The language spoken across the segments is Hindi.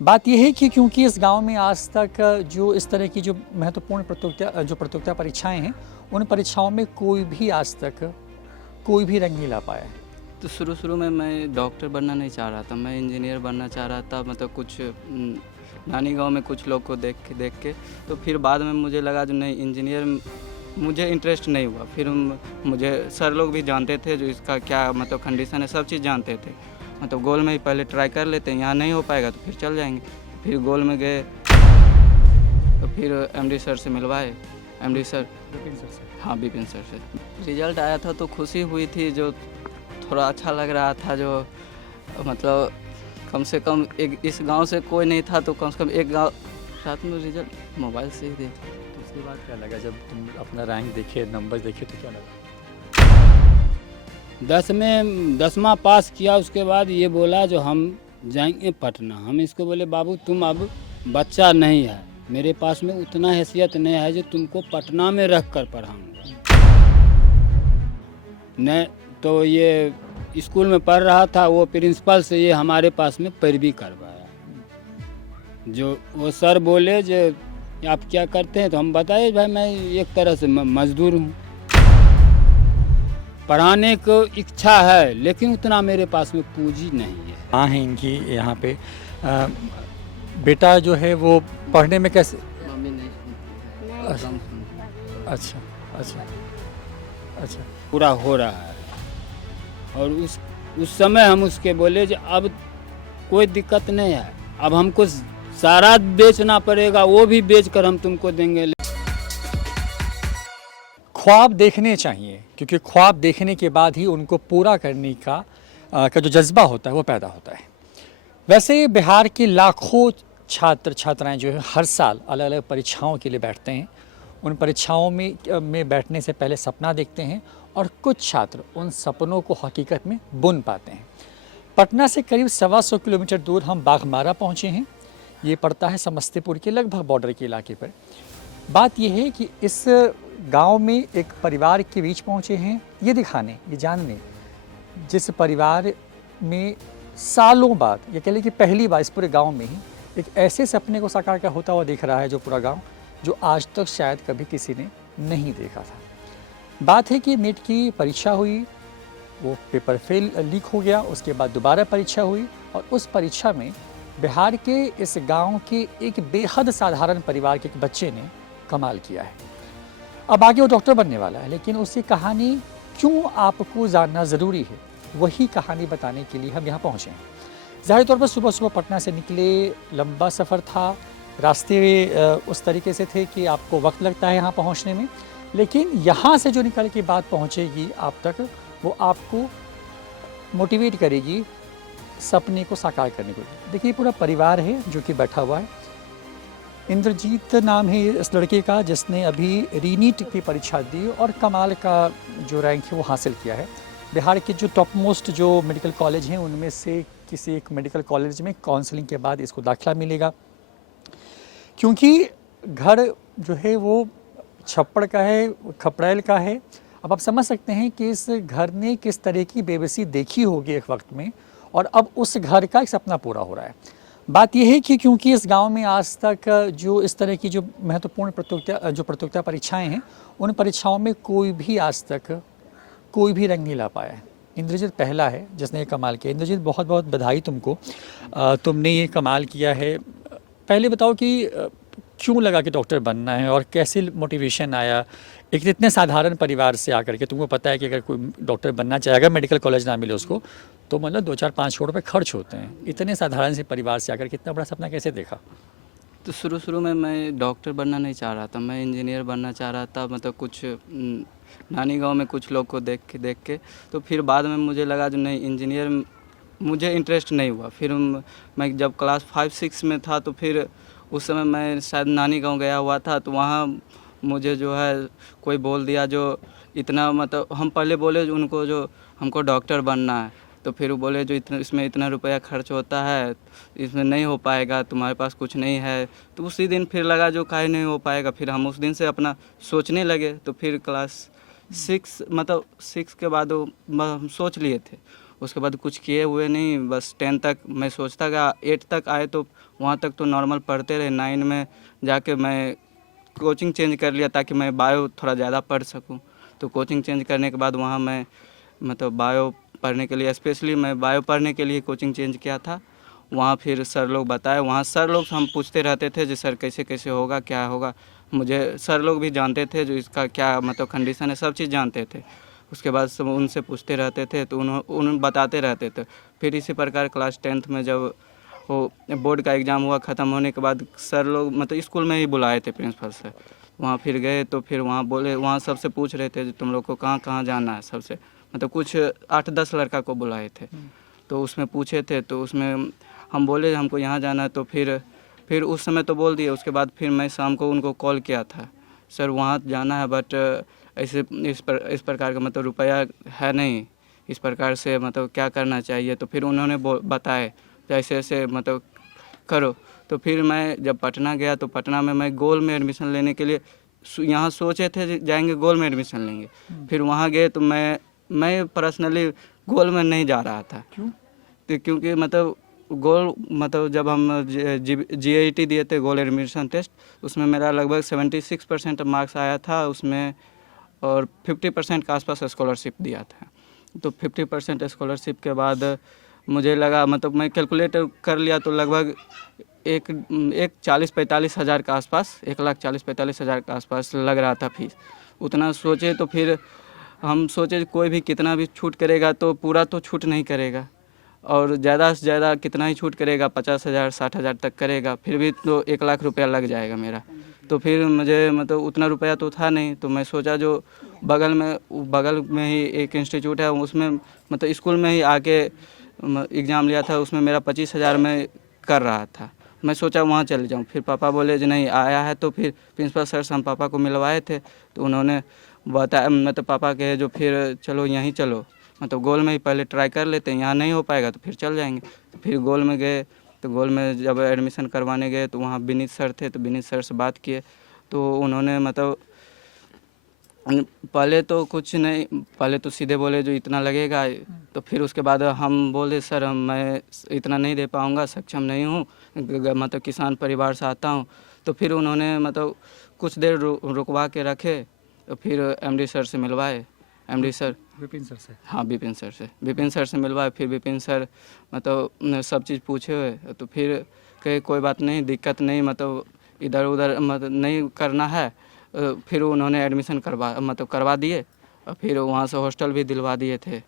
बात यह है कि क्योंकि इस गांव में आज तक जो इस तरह की जो महत्वपूर्ण प्रतियोगिता परीक्षाएं हैं, उन परीक्षाओं में कोई भी आज तक कोई भी रंग नहीं ला पाया है। तो शुरू में मैं डॉक्टर बनना नहीं चाह रहा था, मैं इंजीनियर बनना चाह रहा था। मतलब कुछ नानी गांव में कुछ लोग को देख के तो फिर बाद में मुझे लगा जो नहीं, इंजीनियर मुझे इंटरेस्ट नहीं हुआ। फिर मुझे सर लोग भी जानते थे जो इसका क्या मतलब कंडीशन है, सब चीज़ जानते थे। मतलब गोल में ही पहले ट्राई कर लेते हैं, यहाँ नहीं हो पाएगा तो फिर चल जाएंगे। फिर गोल में गए तो फिर एमडी सर से मिलवाए। एमडी सर, विपिन सर से। हाँ विपिन सर से रिजल्ट आया था तो खुशी हुई थी, जो थोड़ा अच्छा लग रहा था। जो मतलब कम से कम एक इस गांव से कोई नहीं था तो कम से कम एक गांव रात में रिजल्ट मोबाइल से ही देख। तो उसके बाद क्या लगा जब तुम अपना रैंक देखे, नंबर देखे तो क्या लगा? 10 में 10वां पास किया। उसके बाद ये बोला जो हम जाएंगे पटना। हम इसको बोले बाबू तुम अब बच्चा नहीं है, मेरे पास में उतना हैसियत नहीं है जो तुमको पटना में रख कर पढ़ाऊँगा। नहीं तो ये स्कूल में पढ़ रहा था, वो प्रिंसिपल से ये हमारे पास में पैरवी करवाया। जो वो सर बोले जो आप क्या करते हैं, तो हम बताए भाई मैं एक तरह से मजदूर हूँ, पढ़ाने को इच्छा है लेकिन उतना मेरे पास में पूंजी नहीं है। हाँ है इनकी यहाँ पे बेटा जो है वो पढ़ने में कैसे? मम्मी नहीं सुनती है, अच्छा। कम सुनती है। अच्छा अच्छा अच्छा। पूरा हो रहा है। और उस समय हम उसके बोले जो अब कोई दिक्कत नहीं है, अब हमको सारा बेचना पड़ेगा, वो भी बेच कर हम तुमको देंगे। ख्वाब देखने चाहिए, क्योंकि ख्वाब देखने के बाद ही उनको पूरा करने का जो जज्बा होता है वो पैदा होता है। वैसे बिहार के लाखों छात्र छात्राएं जो है हर साल अलग अलग परीक्षाओं के लिए बैठते हैं। उन परीक्षाओं में बैठने से पहले सपना देखते हैं और कुछ छात्र उन सपनों को हकीकत में बुन पाते हैं। पटना से करीब 125 किलोमीटर दूर हम बाघमारा पहुँचे हैं। ये पड़ता है समस्तीपुर के लगभग बॉर्डर के इलाके पर। बात यह है कि इस गांव में एक परिवार के बीच पहुंचे हैं, ये दिखाने, ये जानने, जिस परिवार में सालों बाद, ये कह लें कि पहली बार इस पूरे गांव में ही एक ऐसे सपने को साकार का होता हुआ दिख रहा है जो पूरा गांव, जो आज तक शायद कभी किसी ने नहीं देखा था। बात है कि नीट की परीक्षा हुई, वो पेपर फेल लीक हो गया, उसके बाद दोबारा परीक्षा हुई और उस परीक्षा में बिहार के इस गांव के एक बेहद साधारण परिवार के एक बच्चे ने कमाल किया है। अब आगे वो डॉक्टर बनने वाला है, लेकिन उसकी कहानी क्यों आपको जानना ज़रूरी है, वही कहानी बताने के लिए हम यहाँ पहुँचे हैं। ज़ाहिर तौर पर सुबह सुबह पटना से निकले, लंबा सफ़र था, रास्ते उस तरीके से थे कि आपको वक्त लगता है यहाँ पहुँचने में, लेकिन यहाँ से जो निकल के बात पहुँचेगी आप तक, वो आपको मोटिवेट करेगी सपने को साकार करने को। देखिए पूरा परिवार है जो कि बैठा हुआ है। इंद्रजीत नाम है इस लड़के का, जिसने अभी रीनीट की परीक्षा दी और कमाल का जो रैंक है वो हासिल किया है। बिहार के जो टॉप मोस्ट जो मेडिकल कॉलेज हैं उनमें से किसी एक मेडिकल कॉलेज में काउंसलिंग के बाद इसको दाखिला मिलेगा। क्योंकि घर जो है वो छप्पड़ का है, खपड़ैल का है। अब आप समझ सकते हैं कि इस घर ने किस तरह की बेबसी देखी होगी एक वक्त में, और अब उस घर का एक सपना पूरा हो रहा है। बात यह है कि क्योंकि इस गांव में आज तक जो इस तरह की जो महत्वपूर्ण प्रतियोगिता परीक्षाएं हैं, उन परीक्षाओं में कोई भी आज तक कोई भी रंग नहीं ला पाया है। इंद्रजीत पहला है जिसने ये कमाल किया। इंद्रजीत बहुत बहुत बधाई तुमको, तुमने ये कमाल किया है। पहले बताओ कि क्यों लगा कि डॉक्टर बनना है और कैसे मोटिवेशन आया एक इतने साधारण परिवार से आकर के? तुमको पता है कि अगर कोई डॉक्टर बनना चाहे, अगर मेडिकल कॉलेज ना मिले उसको, तो मतलब 2-4-5 करोड़ रुपये खर्च होते हैं। इतने साधारण से परिवार से आकर के इतना बड़ा सपना कैसे देखा? तो शुरू में मैं डॉक्टर बनना नहीं चाह रहा था, मैं इंजीनियर बनना चाह रहा था। मतलब कुछ नानी गांव में कुछ लोग को देख के तो फिर बाद में मुझे लगा जो नहीं, इंजीनियर मुझे इंटरेस्ट नहीं हुआ। फिर मैं जब क्लास 5-6 में था तो फिर उस समय मैं शायद नानी गांव गया हुआ था, तो वहाँ मुझे जो है कोई बोल दिया जो इतना, मतलब हम पहले बोले जो उनको जो हमको डॉक्टर बनना है, तो फिर वो बोले जो इसमें इतना रुपया खर्च होता है, इसमें नहीं हो पाएगा, तुम्हारे पास कुछ नहीं है। तो उसी दिन फिर लगा जो काहे नहीं हो पाएगा। फिर हम उस दिन से अपना सोचने लगे। तो फिर क्लास 6 मतलब 6 के बाद हम सोच लिए थे। उसके बाद कुछ किए हुए नहीं, बस 10 तक मैं सोचता कि 8 तक आए तो वहाँ तक तो नॉर्मल पढ़ते रहे। 9 में जाके मैं कोचिंग चेंज कर लिया ताकि मैं बायो थोड़ा ज़्यादा पढ़ सकूं। तो कोचिंग चेंज करने के बाद वहाँ मैं मतलब बायो पढ़ने के लिए, स्पेशली मैं बायो पढ़ने के लिए कोचिंग चेंज किया था। वहाँ फिर सर लोग बताए, वहाँ सर लोग हम पूछते रहते थे जो सर कैसे कैसे होगा, क्या होगा। मुझे सर लोग भी जानते थे जो इसका क्या मतलब कंडीशन है, सब चीज़ जानते थे। उसके बाद सब उनसे पूछते रहते थे तो उन बताते रहते थे। फिर इसी प्रकार क्लास 10th में जब वो बोर्ड का एग्ज़ाम हुआ, ख़त्म होने के बाद सर लोग मतलब स्कूल में ही बुलाए थे प्रिंसिपल सर। वहाँ फिर गए तो फिर वहाँ बोले, वहाँ सबसे पूछ रहे थे तुम लोग को कहाँ कहाँ जाना है, सबसे मतलब कुछ 8-10 लड़का को बुलाए थे। तो उसमें पूछे थे तो उसमें हम बोले हमको यहाँ जाना है। तो फिर उस समय तो बोल दिए। उसके बाद फिर मैं शाम को उनको कॉल किया था, सर वहाँ जाना है बट ऐसे इस प्रकार का मतलब रुपया है नहीं, इस प्रकार से मतलब क्या करना चाहिए। तो फिर उन्होंने बताए ऐसे ऐसे मतलब करो। तो फिर मैं जब पटना गया तो पटना में मैं गोल में एडमिशन लेने के लिए यहाँ सोचे थे जाएंगे गोल में एडमिशन लेंगे। फिर वहाँ गए तो मैं पर्सनली गोल में नहीं जा रहा था। क्यों? तो क्योंकि मतलब गोल मतलब जब हम GAT दिए थे गोल एडमिशन टेस्ट, उसमें मेरा लगभग 76% मार्क्स आया था उसमें, और 50% के आसपास स्कॉलरशिप दिया था। तो 50% स्कॉलरशिप के बाद मुझे लगा मतलब मैं कैलकुलेट कर लिया तो लगभग एक 40-45 हज़ार के आसपास, 1,40,45 हज़ार के आसपास लग रहा था फीस। उतना सोचे तो फिर हम सोचे कोई भी कितना भी छूट करेगा तो पूरा तो छूट नहीं करेगा, और ज़्यादा से ज़्यादा कितना ही छूट करेगा, 50,000 60,000 तक करेगा, फिर भी तो 1 लाख रुपया लग जाएगा मेरा। तो फिर मुझे मतलब उतना रुपया तो था नहीं। तो मैं सोचा जो बगल में ही एक इंस्टीट्यूट है उसमें मतलब स्कूल में ही आके एग्ज़ाम लिया था, उसमें मेरा 25,000 में कर रहा था। मैं सोचा वहाँ चले जाऊँ। फिर पापा बोले जो नहीं आया है। तो फिर प्रिंसिपल सर से हम पापा को मिलवाए थे तो उन्होंने बताया मतलब पापा कहे जो फिर चलो यहीं चलो, मतलब गोल में ही पहले ट्राई कर लेते हैं, यहाँ नहीं हो पाएगा तो फिर चल जाएंगे। तो फिर गोल में गए। तो गोल में जब एडमिशन करवाने गए तो वहाँ विनीत सर थे। तो विनीत सर से बात किए तो उन्होंने मतलब पहले तो कुछ नहीं, पहले तो सीधे बोले जो इतना लगेगा। तो फिर उसके बाद हम बोले सर मैं इतना नहीं दे पाऊँगा, सक्षम नहीं हूँ, मतलब किसान परिवार से आता हूँ। तो फिर उन्होंने मतलब कुछ देर रुकवा के रखे। तो फिर MD सर से मिलवाए। MD सर विपिन सर से? हाँ विपिन सर से मिलवाए। फिर विपिन सर मतलब सब चीज़ पूछे हुए। तो फिर कहे कोई बात नहीं, दिक्कत नहीं, मतलब इधर उधर मतलब नहीं करना है। फिर उन्होंने एडमिशन करवा दिए, और फिर वहाँ से हॉस्टल भी दिलवा दिए थे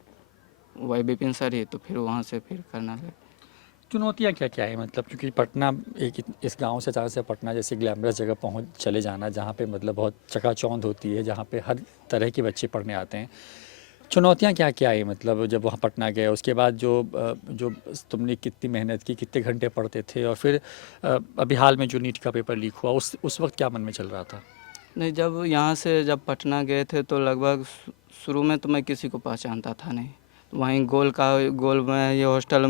वही विपिन सर ही। तो फिर वहाँ से फिर करना लगे। चुनौतियाँ क्या क्या है मतलब, क्योंकि पटना एक इस गांव से अचानक से पटना जैसी ग्लैमरस जगह पहुंच चले जाना जहां पे मतलब बहुत चकाचौंध होती है, जहां पे हर तरह के बच्चे पढ़ने आते हैं, चुनौतियाँ क्या क्या आई मतलब जब वहाँ पटना गए? उसके बाद जो तुमने कितनी मेहनत की, कितने घंटे पढ़ते थे, और फिर अभी हाल में जो नीट का पेपर लीक हुआ उस वक्त क्या मन में चल रहा था? नहीं, जब यहाँ से जब पटना गए थे तो लगभग शुरू में तो मैं किसी को पहचानता था नहीं। तो वहीं गोल में ये हॉस्टल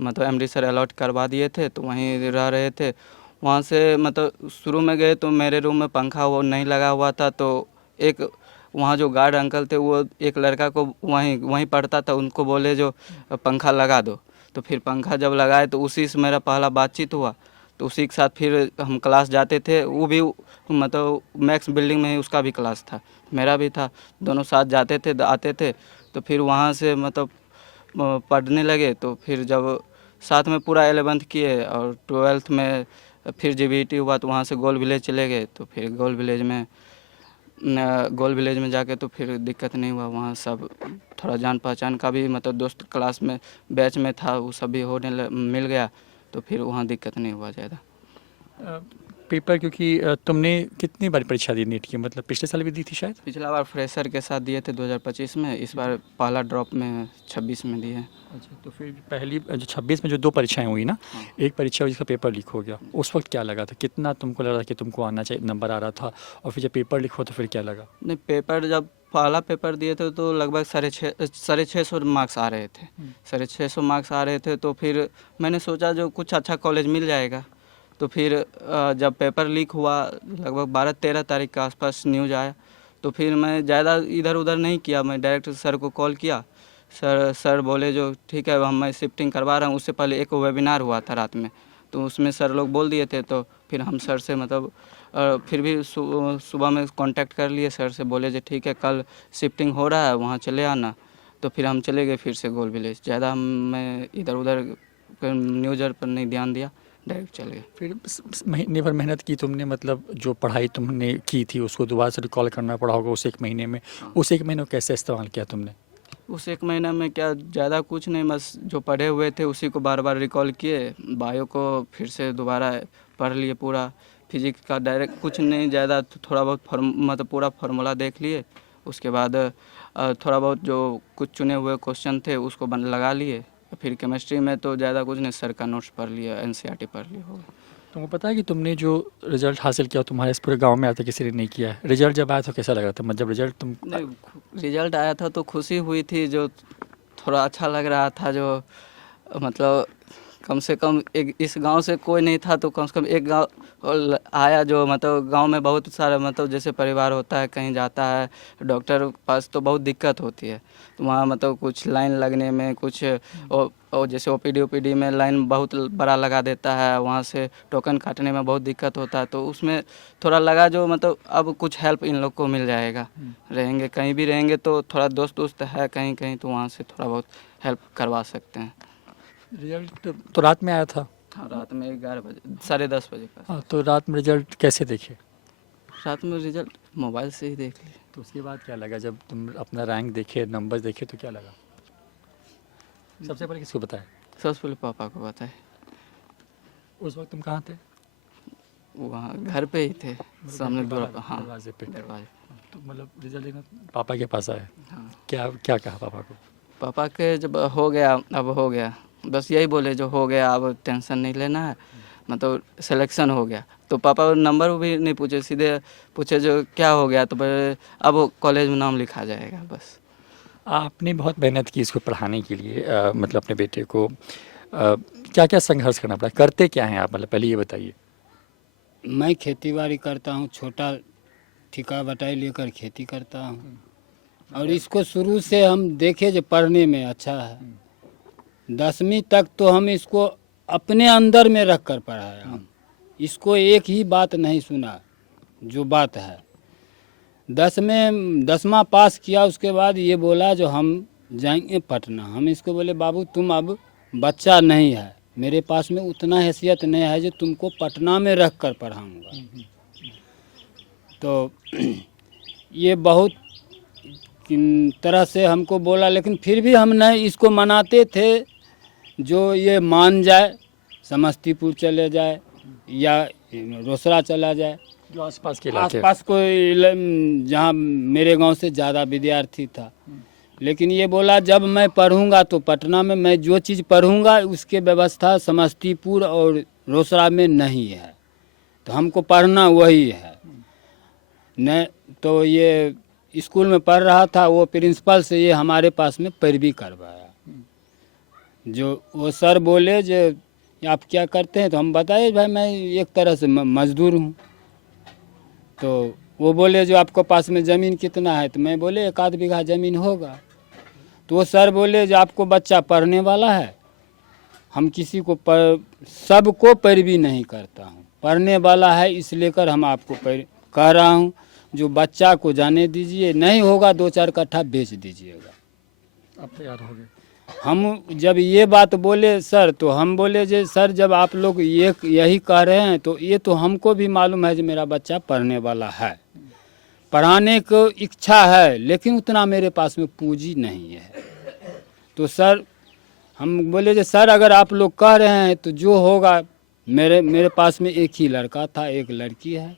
मतलब MD सर अलॉट करवा दिए थे तो वहीं रह रहे थे। वहाँ से मतलब शुरू में गए तो मेरे रूम में पंखा वो नहीं लगा हुआ था। तो एक वहाँ जो गार्ड अंकल थे वो एक लड़का को वहीं पढ़ता था, उनको बोले जो पंखा लगा दो। तो फिर पंखा जब लगाए तो उसी से मेरा पहला बातचीत हुआ। तो उसी के साथ फिर हम क्लास जाते थे। वो भी मतलब मैक्स बिल्डिंग में ही उसका भी क्लास था, मेरा भी था, दोनों साथ जाते थे आते थे। तो फिर वहाँ से मतलब पढ़ने लगे। तो फिर जब साथ में पूरा 11th किए और 12th में फिर GBT हुआ तो वहाँ से गोल विलेज चले गए। तो फिर गोल विलेज में जाके तो फिर दिक्कत नहीं हुआ। वहाँ सब थोड़ा जान पहचान का भी मतलब दोस्त क्लास में बैच में था, वो सब भी मिल गया। तो फिर वहाँ दिक्कत नहीं हुआ ज़्यादा। पेपर क्योंकि तुमने कितनी बार परीक्षा दी नीट की, मतलब पिछले साल भी दी थी शायद? पिछला बार फ्रेशर के साथ दिए थे 2025 में, इस बार पहला ड्रॉप में 26 में दिए। अच्छा, तो फिर पहली जो 26 में जो 2 परीक्षाएं हुई ना, एक परीक्षा जिसका पेपर लीक हो गया, उस वक्त क्या लगा था? कितना तुमको लग रहा था कि तुमको आना चाहिए, नंबर आ रहा था? और फिर जब पेपर लीक हुआ तो फिर क्या लगा? नहीं, पेपर जब पहला पेपर दिए थे तो लगभग 650 मार्क्स आ रहे थे। 650 मार्क्स आ रहे थे। तो फिर मैंने सोचा जो कुछ अच्छा कॉलेज मिल जाएगा। तो फिर जब पेपर लीक हुआ लगभग 12-13 तारीख के आसपास न्यूज़ आया। तो फिर मैं ज़्यादा इधर उधर नहीं किया, मैं डायरेक्ट सर को कॉल किया सर बोले जो ठीक है हम मैं शिफ्टिंग करवा रहा हूँ। उससे पहले एक वेबिनार हुआ था रात में, तो उसमें सर लोग बोल दिए थे। तो फिर हम सर से मतलब फिर भी सुबह में कांटेक्ट कर लिए सर से, बोले जो ठीक है कल शिफ्टिंग हो रहा है वहाँ चले आना। तो फिर हम चले गए फिर से गोल विलेज। ज़्यादा मैं इधर उधर न्यूज़ पर नहीं ध्यान दिया, डायरेक्ट चले गए। फिर महीने भर मेहनत की तुमने, मतलब जो पढ़ाई तुमने की थी उसको दोबारा से रिकॉल करना पड़ा होगा उस एक महीने में। उस एक महीने को कैसे इस्तेमाल किया तुमने? उस एक महीना में क्या ज़्यादा कुछ नहीं, बस जो पढ़े हुए थे उसी को बार बार रिकॉल किए। बायो को फिर से दोबारा पढ़ लिए पूरा। फिजिक्स का डायरेक्ट कुछ नहीं ज़्यादा, थोड़ा बहुत मतलब पूरा फार्मूला देख लिए। उसके बाद थोड़ा बहुत जो कुछ चुने हुए क्वेश्चन थे उसको लगा लिए। फिर केमिस्ट्री में तो ज़्यादा कुछ नहीं, सर का नोट्स पढ़ लिया, एनसीईआरटी पढ़ लिया हो। तुमको पता है कि तुमने जो रिजल्ट हासिल किया तुम्हारे इस पूरे गांव में आता किसी ने नहीं किया है। रिजल्ट जब आया तो कैसा लगा था? मतलब रिजल्ट तुम नहीं, रिजल्ट आया था तो खुशी हुई थी, जो थोड़ा अच्छा लग रहा था। जो मतलब कम से कम एक इस गांव से कोई नहीं था, तो कम से कम एक गांव आया। जो मतलब गांव में बहुत सारा मतलब जैसे परिवार होता है, कहीं जाता है डॉक्टर के पास तो बहुत दिक्कत होती है। तो वहाँ मतलब कुछ लाइन लगने में कुछ और जैसे ओपीडी में लाइन बहुत बड़ा लगा देता है, वहाँ से टोकन काटने में बहुत दिक्कत होता है। तो उसमें थोड़ा लगा जो मतलब अब कुछ हेल्प इन लोग को मिल जाएगा। रहेंगे कहीं भी रहेंगे तो थोड़ा दोस्त है कहीं कहीं, तो वहाँ से थोड़ा बहुत हेल्प करवा सकते हैं। रिजल्ट तो रात में आया था? हाँ, रात में 11 बजे 10:30 बजे का। हाँ, तो रात में रिजल्ट कैसे देखे? रात में रिजल्ट मोबाइल से ही देख लिए। तो उसके बाद क्या लगा जब तुम अपना रैंक देखे, नंबर देखे, तो क्या लगा? सबसे पहले किसको बताया? सबसे पहले पापा को बताए। उस वक्त तुम कहाँ थे? वहाँ घर पे ही थे, सामने हाँ दरवाजे पे। दरवाजे। तो मतलब रिजल्ट देना पापा के पास आए, हाँ, क्या क्या कहा पापा को? पापा के जब हो गया, अब हो गया, बस यही बोले जो हो गया अब टेंशन नहीं लेना है, मतलब सिलेक्शन हो गया। तो पापा नंबर भी नहीं पूछे, सीधे पूछे जो क्या हो गया, तो बोले अब कॉलेज में नाम लिखा जाएगा बस। आपने बहुत मेहनत की इसको पढ़ाने के लिए, मतलब अपने बेटे को क्या क्या संघर्ष करना पड़ा? करते क्या हैं आप, मतलब पहले ये बताइए। मैं खेती बाड़ी करता हूँ, छोटा ठिका बटाई लेकर खेती करता हूँ। और इसको शुरू से हम देखे जो पढ़ने में अच्छा है। 10वीं तक तो हम इसको अपने अंदर में रख कर पढ़ाया हम। इसको एक ही बात नहीं सुना जो बात है। 10वां पास किया, उसके बाद ये बोला जो हम जाएंगे पटना। हम इसको बोले बाबू तुम अब बच्चा नहीं है, मेरे पास में उतना हैसियत नहीं है जो तुमको पटना में रख कर पढ़ाऊँगा। तो ये बहुत तरह से हमको बोला, लेकिन फिर भी हम नहीं इसको मनाते थे जो ये मान जाए, समस्तीपुर चले जाए या रोसड़ा चला जाए, जो आसपास के इलाके। आसपास कोई जहाँ मेरे गांव से ज़्यादा विद्यार्थी था। लेकिन ये बोला जब मैं पढ़ूंगा तो पटना में, मैं जो चीज़ पढ़ूंगा उसके व्यवस्था समस्तीपुर और रोसड़ा में नहीं है, तो हमको पढ़ना वही है। न तो ये स्कूल में पढ़ रहा था, वो प्रिंसिपल से ये हमारे पास में पैरवी करवाया। जो वो सर बोले जो आप क्या करते हैं, तो हम बताए भाई मैं एक तरह से मजदूर हूँ। तो वो बोले जो आपको पास में ज़मीन कितना है, तो मैं बोले 1 बीघा ज़मीन होगा। तो वो सर बोले जो आपको बच्चा पढ़ने वाला है, हम किसी को सबको पैरवी नहीं करता हूँ, पढ़ने वाला है इसलिए कर हम आपको कह रहा हूँ जो बच्चा को जाने दीजिए, नहीं होगा 2-4 कट्ठा बेच दीजिएगा। आप तैयार हो गए? हम जब ये बात बोले सर, तो हम बोले जे सर जब आप लोग यही कह रहे हैं तो ये तो हमको भी मालूम है कि मेरा बच्चा पढ़ने वाला है, पढ़ाने को इच्छा है, लेकिन उतना मेरे पास में पूंजी नहीं है। तो सर हम बोले जे सर अगर आप लोग कह रहे हैं तो जो होगा, मेरे पास में एक ही लड़का था, एक लड़की है।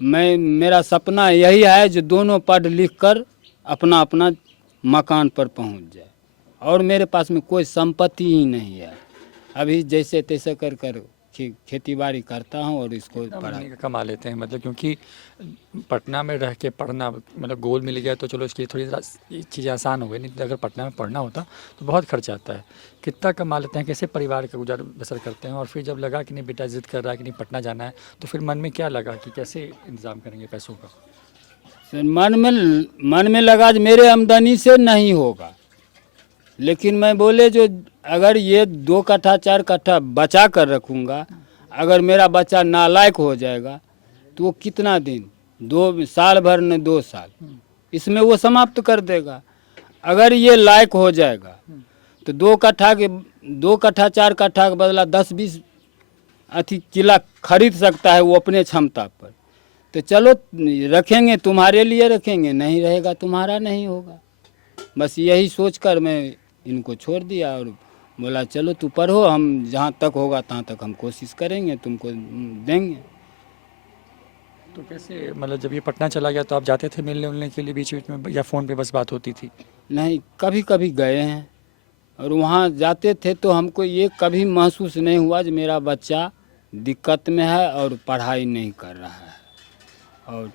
मेरा सपना यही है जो दोनों पढ़ लिख कर अपना अपना मकान पर पहुंच जाए, और मेरे पास में कोई संपत्ति ही नहीं है। अभी जैसे तैसे कर कर खेती बाड़ी करता हूँ और इसको पढ़ाने का कमा लेते हैं, मतलब क्योंकि पटना में रह के पढ़ना, मतलब गोल मिल गया तो चलो इसकी थोड़ी चीज़ें आसान हो गई, नहीं तो अगर पटना में पढ़ना होता तो बहुत खर्चा आता है। कितना कमा लेते हैं, कैसे परिवार का गुजार बसर करते हैं? और फिर जब लगा कि नहीं बेटा जिद कर रहा है कि नहीं पटना जाना है, तो फिर मन में क्या लगा कि कैसे इंतज़ाम करेंगे पैसों का? सर मन में लगा जो मेरे आमदनी से नहीं होगा, लेकिन मैं बोले जो अगर ये 2 कट्ठा 4 कट्ठा बचा कर रखूँगा, अगर मेरा बच्चा नालायक हो जाएगा तो वो कितना दिन, 2 साल भर न 2 साल, इसमें वो समाप्त कर देगा। अगर ये लायक हो जाएगा तो 2 कट्ठा 4 कट्ठा के बदला 10-20 किला खरीद सकता है वो अपने क्षमता पर। तो चलो रखेंगे, तुम्हारे लिए रखेंगे, नहीं रहेगा तुम्हारा नहीं होगा। बस यही सोचकर मैं इनको छोड़ दिया और बोला चलो तू पढ़ो, हम जहाँ तक होगा तहाँ तक हम कोशिश करेंगे, तुमको देंगे। तो कैसे, मतलब जब ये पटना चला गया तो आप जाते थे मिलने उलने के लिए बीच बीच में, या फ़ोन पे बस बात होती थी? नहीं, कभी कभी गए हैं और वहाँ जाते थे तो हमको ये कभी महसूस नहीं हुआ कि मेरा बच्चा दिक्कत में है और पढ़ाई नहीं कर रहा है। और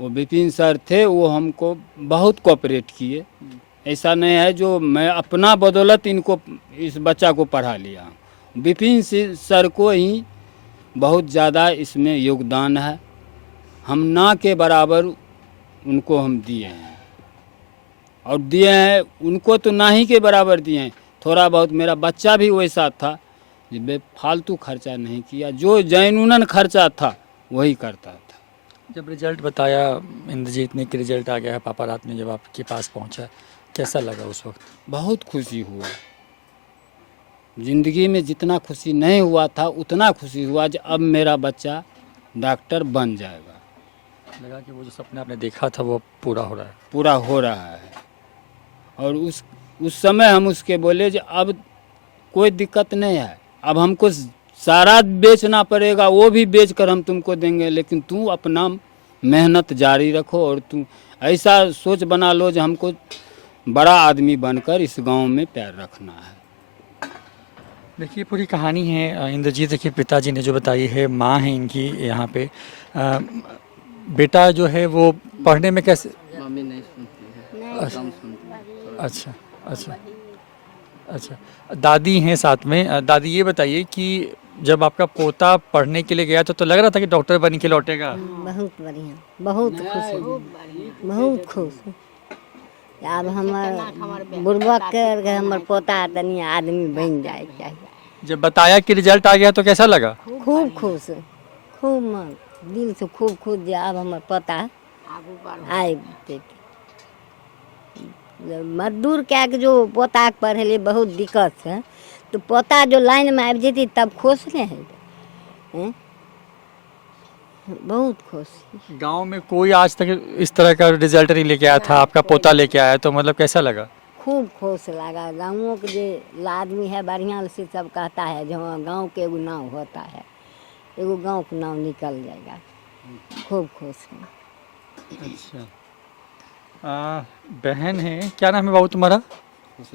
वो विपिन सर थे, वो हमको बहुत कोऑपरेट किए। ऐसा नहीं है जो मैं अपना बदौलत इनको इस बच्चा को पढ़ा लिया हूँ, विपिन सर को ही बहुत ज़्यादा इसमें योगदान है। हम ना के बराबर उनको हम दिए हैं और दिए हैं उनको तो ना ही के बराबर दिए हैं। थोड़ा बहुत मेरा बच्चा भी वैसा था जो बेफालतू खर्चा नहीं किया, जो जैनुनन खर्चा था वही करता था। जब रिजल्ट बताया इंद्रजीत ने कि रिजल्ट आ गया है, पापा रात में जब आपके पास पहुंचा, कैसा लगा उस वक्त? बहुत खुशी हुआ। ज़िंदगी में जितना खुशी नहीं हुआ था उतना खुशी हुआ कि अब मेरा बच्चा डॉक्टर बन जाएगा। लगा कि वो जो सपना आपने देखा था वो पूरा हो रहा है। पूरा हो रहा है। और उस समय हम उसके बोले कि अब कोई दिक्कत नहीं है, अब हमको सारा बेचना पड़ेगा, वो भी बेच कर हम तुमको देंगे, लेकिन तू अपना मेहनत जारी रखो और तू ऐसा सोच बना लो जो हमको बड़ा आदमी बनकर इस गांव में पैर रखना है। देखिए पूरी कहानी है इंद्रजीत के पिताजी ने जो बताई है, माँ है इनकी यहाँ पे। बेटा जो है वो पढ़ने में कैसे? मम्मी नहीं सुनती है, कम सुनती है। अच्छा अच्छा अच्छा, दादी हैं साथ में। दादी ये बताइए कि जब आपका पोता पढ़ने के लिए गया तो लग रहा था कि डॉक्टर बन के लौटेगा? बहुत बढ़िया, बहुत खुश, बहुत खुश। अब हमार बुढ़बक के हमर पोता तनी आदमी बन जाए चाहिए। जब बताया कि रिजल्ट आ गया तो कैसा लगा? खूब खुश, खूब मन दिल से खूब खुश जे अब हमर पोता आए। मजदूर क्या के जो पोता के पढ़े लिए बहुत दिक्कत है, तो पोता जो लाइन में आ जेती तब खुश नहीं है, बहुत खुश। गांव में कोई आज तक इस तरह का रिजल्ट नहीं लेके आया था, आपका पोता लेके आया, तो मतलब कैसा लगा? खूब खुश लगा। गाँवों के जो आदमी है बढ़िया से सब कहता है जो गांव के एगो नाम होता है, एगो गांव का नाम निकल जाएगा। खूब खुश है। अच्छा, बहन है, क्या नाम है बाबू तुम्हारा?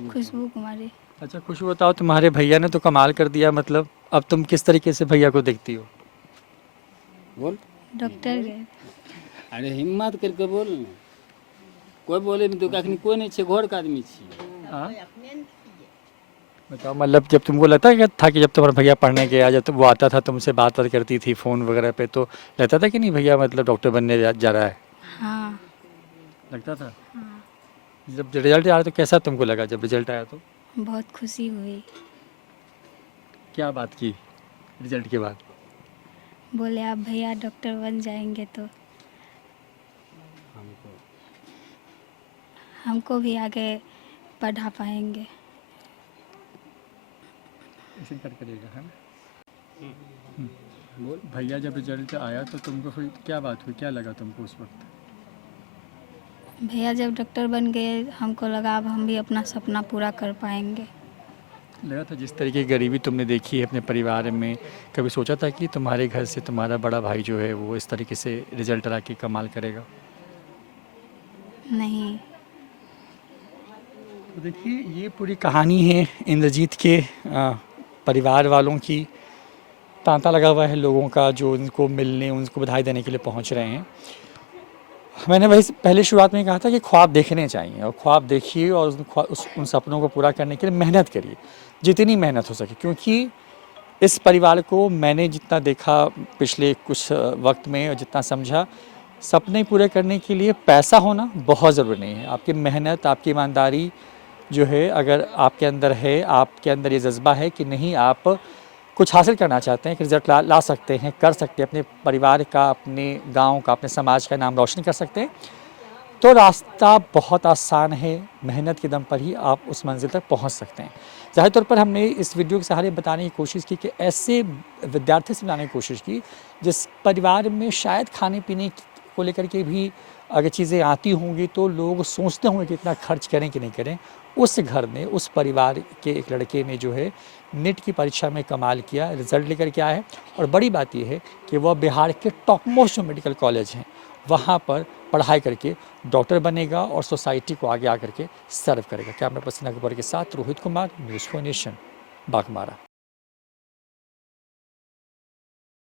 खुशबू कुमारी। अच्छा खुशबू, बताओ तुम्हारे भैया ने तो कमाल कर दिया, मतलब अब तुम किस तरीके से भैया को देखती हो? बोल। डॉक्टर गए। अरे हिम्मत करके बोल ना, कोई बोले तो कखनी कोई नहीं छे, घर का आदमी छी। बताओ, मतलब जब तुमको लगता है था कि जब तुम्हारा भैया पढ़ने गया, जब वो आता था तुमसे बात करती थी फ़ोन वगैरह पे, तो लगता था कि नहीं भैया मतलब डॉक्टर बनने जा रहा है? हाँ। लगता था। हाँ। जब रिजल्ट आया तो कैसा तुमको लगा? जब रिजल्ट आया तो बहुत खुशी हुई। क्या बात की रिजल्ट के बाद? बोले आप भैया डॉक्टर बन जाएंगे तो हमको भी आगे पढ़ा पाएंगे। ऐसे कर करेगा, है ना? बोल। भैया जब रिजल्ट आया तो तुमको फिर क्या बात हुई, क्या लगा तुमको उस वक्त? भैया जब डॉक्टर बन गए हमको लगा अब हम भी अपना सपना पूरा कर पाएंगे। लगा था जिस तरीके की गरीबी तुमने देखी है अपने परिवार में, कभी सोचा था कि तुम्हारे घर से तुम्हारा बड़ा भाई जो है वो इस तरीके से रिजल्ट ला के कमाल करेगा? नहीं। तो देखिए ये पूरी कहानी है इंद्रजीत के परिवार वालों की। तांता लगा हुआ है लोगों का जो उनको मिलने, उनको बधाई देने के लिए पहुंच रहे हैं। मैंने वही पहले शुरुआत में कहा था कि ख्वाब देखने चाहिए, और ख्वाब देखिए और उन सपनों को पूरा करने के लिए मेहनत करिए, जितनी मेहनत हो सके। क्योंकि इस परिवार को मैंने जितना देखा पिछले कुछ वक्त में और जितना समझा, सपने पूरे करने के लिए पैसा होना बहुत ज़रूरी नहीं है। आपकी मेहनत, आपकी ईमानदारी जो है, अगर आपके अंदर है, आपके अंदर ये जज्बा है कि नहीं आप कुछ हासिल करना चाहते हैं, कि रिजल्ट ला सकते हैं, कर सकते हैं, अपने परिवार का, अपने गांव का, अपने समाज का नाम रोशन कर सकते हैं, तो रास्ता बहुत आसान है। मेहनत के दम पर ही आप उस मंजिल तक पहुंच सकते हैं। ज़ाहिर तौर पर हमने इस वीडियो के सहारे बताने की कोशिश की कि ऐसे विद्यार्थी से मिलाने की कोशिश की जिस परिवार में शायद खाने पीने को लेकर के भी अगर चीज़ें आती होंगी तो लोग सोचते होंगे कि इतना खर्च करें कि नहीं करें। उस घर ने, उस परिवार के एक लड़के ने जो है नीट की परीक्षा में कमाल किया, रिजल्ट लेकर के आया है। और बड़ी बात यह है कि वह बिहार के टॉप मोस्ट जो मेडिकल कॉलेज हैं वहाँ पर पढ़ाई करके डॉक्टर बनेगा और सोसाइटी को आगे आकर के सर्व करेगा। कैमरा पर्सन अकबर के साथ रोहित कुमार, न्यूज़ 4 नेशन, बाघमारा।